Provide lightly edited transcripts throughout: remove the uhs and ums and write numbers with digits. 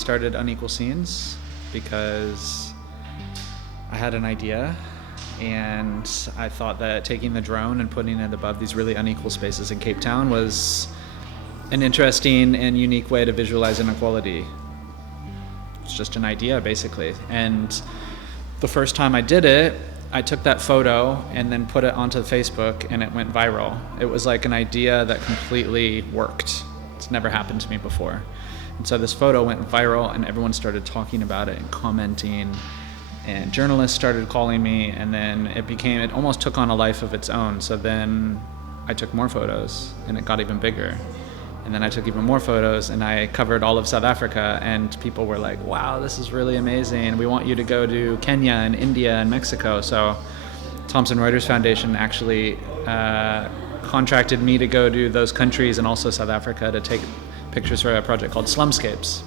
started Unequal Scenes because I had an idea, and I thought that taking the drone and putting it above these really unequal spaces in Cape Town was an interesting and unique way to visualize inequality. It's just an idea, basically. And the first time I did it, I took that photo and then put it onto Facebook, and it went viral. It was like an idea that completely worked. It's never happened to me before. And so this photo went viral, and everyone started talking about it and commenting, and journalists started calling me, and then it almost took on a life of its own. So then I took more photos, and it got even bigger. And then I took even more photos, and I covered all of South Africa, and people were like, wow, this is really amazing. We want you to go to Kenya and India and Mexico. So Thomson Reuters Foundation actually contracted me to go to those countries and also South Africa to take pictures for a project called Slumscapes.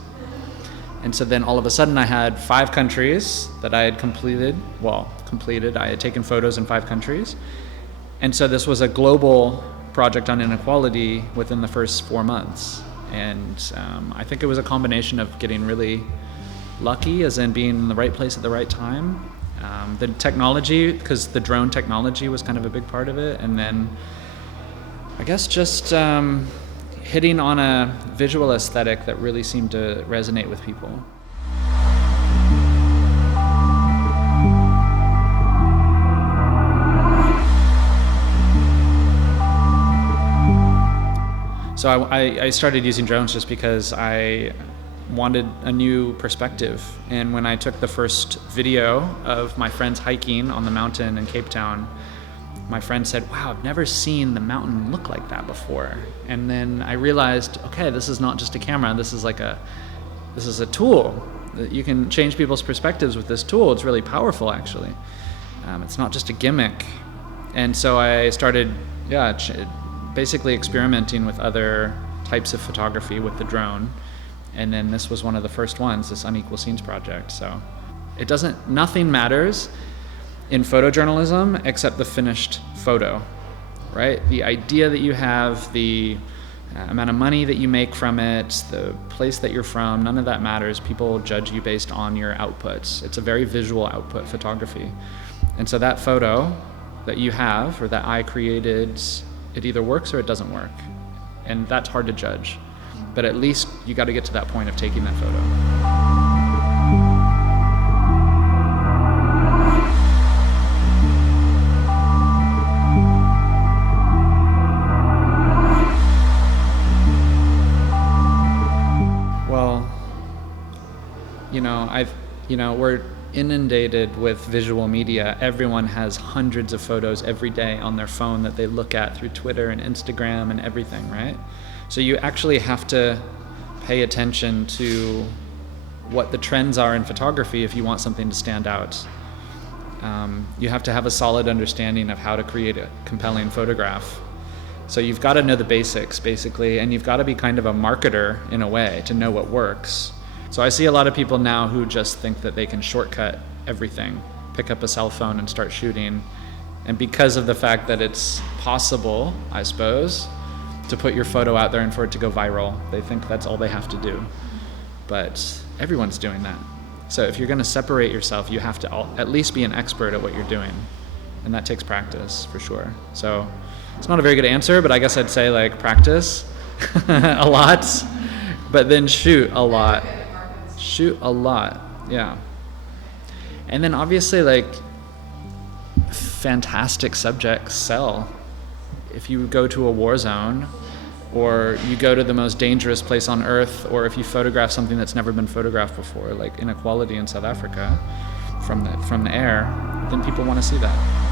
And so then all of a sudden I had 5 countries that I had completed. I had taken photos in 5 countries. And so this was a global project on inequality within the first 4 months. And I think it was a combination of getting really lucky, as in being in the right place at the right time. The technology, because the drone technology was kind of a big part of it. And then I guess just hitting on a visual aesthetic that really seemed to resonate with people. So I started using drones just because I wanted a new perspective. And when I took the first video of my friends hiking on the mountain in Cape Town, my friend said, wow, I've never seen the mountain look like that before. And then I realized, okay, this is not just a camera, this is a tool. You can change people's perspectives with this tool. It's really powerful, actually. It's not just a gimmick. And so I started, basically experimenting with other types of photography with the drone. And then this was one of the first ones, this Unequal Scenes project. So nothing matters in photojournalism except the finished photo, right? The idea that you have, the amount of money that you make from it, the place that you're from, none of that matters. People judge you based on your outputs. It's a very visual output photography. And so that photo that you have, or that I created, it either works or it doesn't work. And that's hard to judge. But at least you got to get to that point of taking that photo. We're inundated with visual media. Everyone has hundreds of photos every day on their phone that they look at through Twitter and Instagram and everything, right? So you actually have to pay attention to what the trends are in photography if you want something to stand out. You have to have a solid understanding of how to create a compelling photograph. So you've got to know the basics, basically, and you've got to be kind of a marketer in a way to know what works. So I see a lot of people now who just think that they can shortcut everything, pick up a cell phone and start shooting. And because of the fact that it's possible, I suppose, to put your photo out there and for it to go viral, they think that's all they have to do. But everyone's doing that. So if you're going to separate yourself, you have to at least be an expert at what you're doing. And that takes practice, for sure. So it's not a very good answer, but I guess I'd say practice a lot, but then shoot a lot. Shoot a lot, yeah. And then obviously fantastic subjects sell. If you go to a war zone, or you go to the most dangerous place on earth, or if you photograph something that's never been photographed before, like inequality in South Africa from the air, then people want to see that.